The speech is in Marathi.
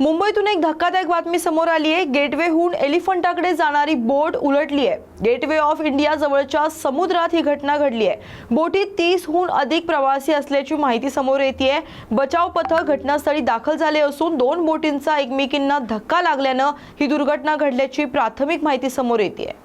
मुंबईतून एक धक्कादायक बातमी समोर आली आहे. गेटवेहून एलिफंटाकडे जाणारी बोट उलटली आहे. गेटवे ऑफ इंडिया जवळच्या समुद्रात ही घटना घडली आहे. बोटीत तीसहून अधिक प्रवासी असल्याची माहिती समोर येते बचाव पथक घटनास्थळी दाखल झाले असून दोन बोटींचा एकमेकींना धक्का लागल्यानं ही दुर्घटना घडल्याची प्राथमिक माहिती समोर येते आहे